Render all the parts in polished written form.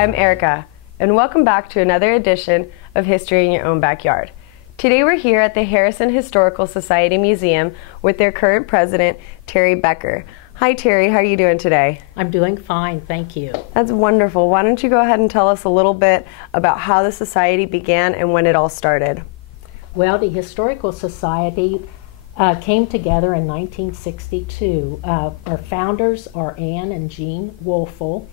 I'm Erica, and welcome back to another edition of History in Your Own Backyard. Today we're here at the Harrison Historical Society Museum with their current president, Terry Becker. Hi Terry, how are you doing today? I'm doing fine, thank you. That's wonderful. Why don't you go ahead and tell us a little bit about how the society began and when it all started? Well, the Historical Society came together in 1962. Our founders are Anne and Jean Woelfel,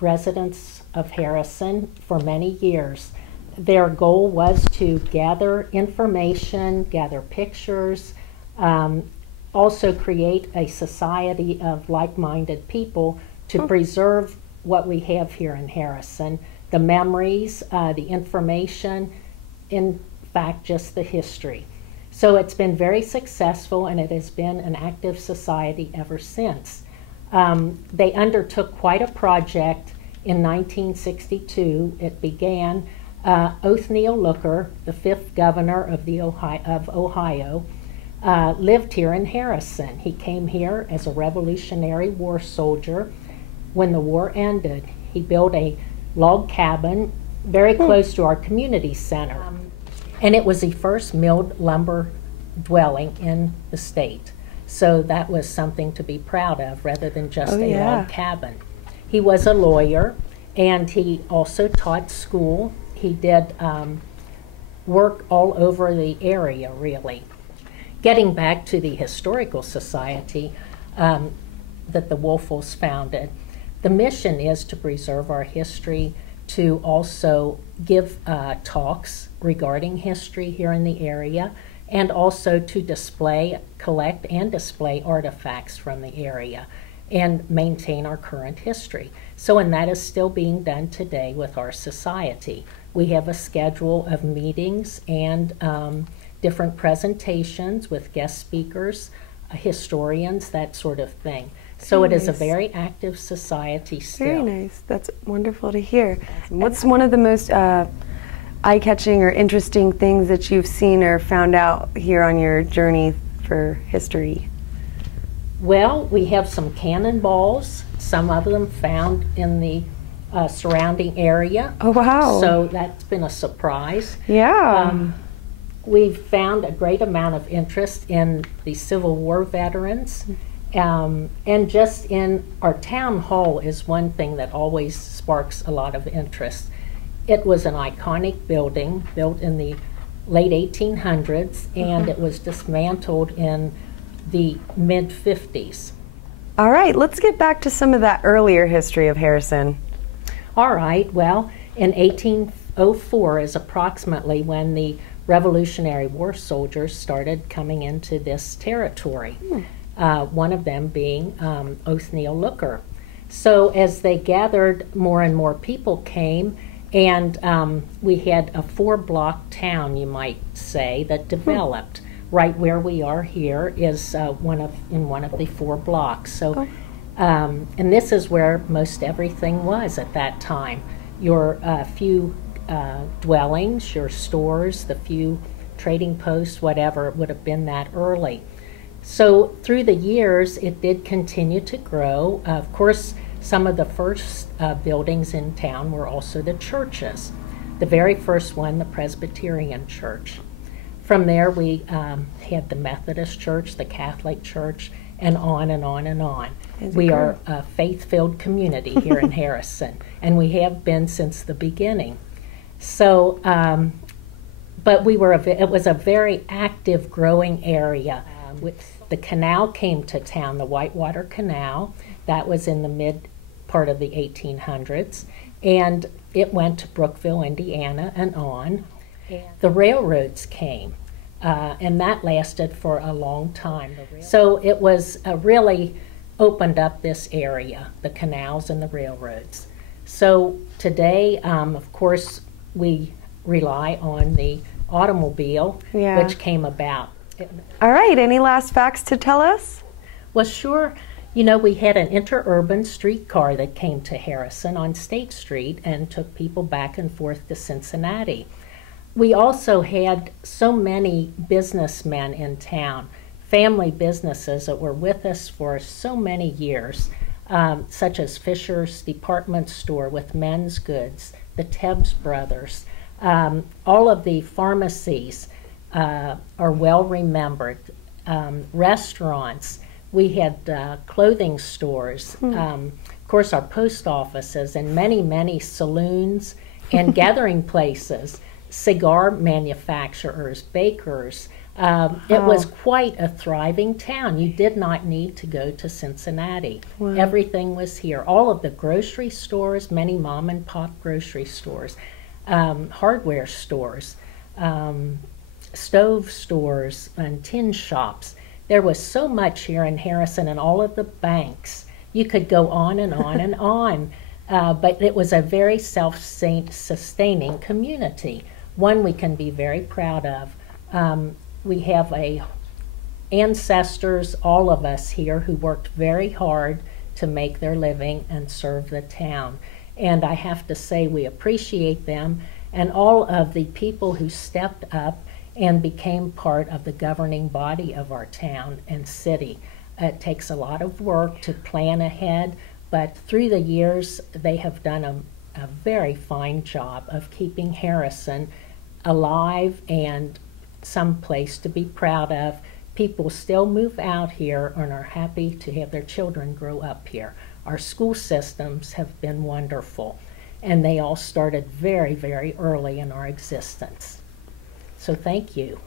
residents of Harrison for many years. Their goal was to gather information, gather pictures, also create a society of like-minded people to preserve what we have here in Harrison, the memories, the information, in fact, just the history. So it's been very successful, and it has been an active society ever since. They undertook quite a project in 1962. It began, Othneil Looker, the 5th governor of Ohio, lived here in Harrison. He came here as a Revolutionary War soldier. When the war ended, he built a log cabin very close to our community center. And it was the first milled lumber dwelling in the state. So that was something to be proud of rather than just a log cabin. He was a lawyer, and he also taught school. He did work all over the area, really. Getting back to the Historical Society that the Woelfels founded, the mission is to preserve our history, to also give talks regarding history here in the area, and also to collect and display artifacts from the area and maintain our current history. So, and that is still being done today with our society. We have a schedule of meetings and different presentations with guest speakers, historians, that sort of thing. So it is a very active society still. Very nice. That's wonderful to hear. What's one of the most eye-catching or interesting things that you've seen or found out here on your journey for history? Well, we have some cannonballs, some of them found in the surrounding area. Oh, wow. So that's been a surprise. Yeah. We've found a great amount of interest in the Civil War veterans. And just in our town hall is one thing that always sparks a lot of interest. It was an iconic building built in the late 1800s, and it was dismantled in the mid-50s. All right, let's get back to some of that earlier history of Harrison. All right, well, in 1804 is approximately when the Revolutionary War soldiers started coming into this territory. One of them being Othneil Looker. So as they gathered, more and more people came, and we had a 4-block town, you might say, that developed. Right where we are here is one of the 4 blocks. So, and this is where most everything was at that time. Your few dwellings, your stores, the few trading posts, whatever, would have been that early. So through the years, it did continue to grow. Of course, some of the first buildings in town were also the churches. The very first one, the Presbyterian Church. From there, we had the Methodist Church, the Catholic Church, and on and on and on. We are a faith-filled community here in Harrison, and we have been since the beginning. So, but it was a very active, growing area. The canal came to town, the Whitewater Canal. That was in the mid part of the 1800s, and it went to Brookville, Indiana, and on. The railroads came, and that lasted for a long time. So it was really opened up this area, the canals and the railroads. So today, of course, we rely on the automobile, which came about. All right, any last facts to tell us? Well, sure. You know, we had an interurban streetcar that came to Harrison on State Street and took people back and forth to Cincinnati. We also had so many businessmen in town, family businesses that were with us for so many years. such as Fisher's Department Store with men's goods, the Tebbs Brothers. All of the pharmacies are well remembered. Restaurants, we had clothing stores, of course our post offices, and many, many saloons and gathering places, cigar manufacturers, bakers. It was quite a thriving town. You did not need to go to Cincinnati. Wow. Everything was here. All of the grocery stores, many mom and pop grocery stores, hardware stores, stove stores, and tin shops. There was so much here in Harrison, and all of the banks. You could go on and on and on. But it was a very self-sustaining community, one we can be very proud of. We have ancestors, all of us here, who worked very hard to make their living and serve the town. And I have to say we appreciate them and all of the people who stepped up and became part of the governing body of our town and city. It takes a lot of work to plan ahead, but through the years they have done a very fine job of keeping Harrison alive and some place to be proud of. People still move out here and are happy to have their children grow up here. Our school systems have been wonderful, and they all started very, very early in our existence. So thank you.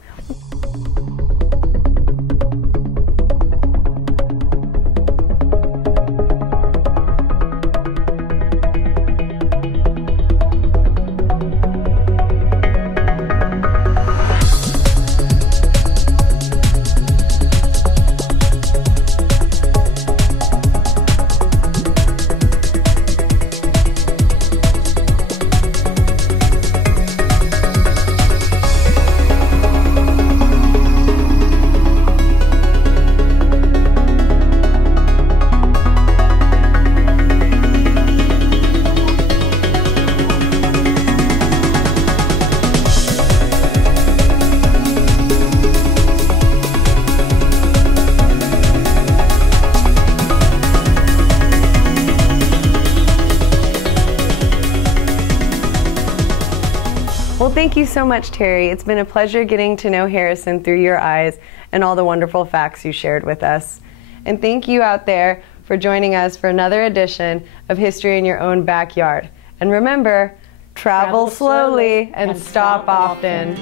Well, thank you so much, Terry. It's been a pleasure getting to know Harrison through your eyes and all the wonderful facts you shared with us. And thank you out there for joining us for another edition of History in Your Own Backyard. And remember, travel slowly and stop often.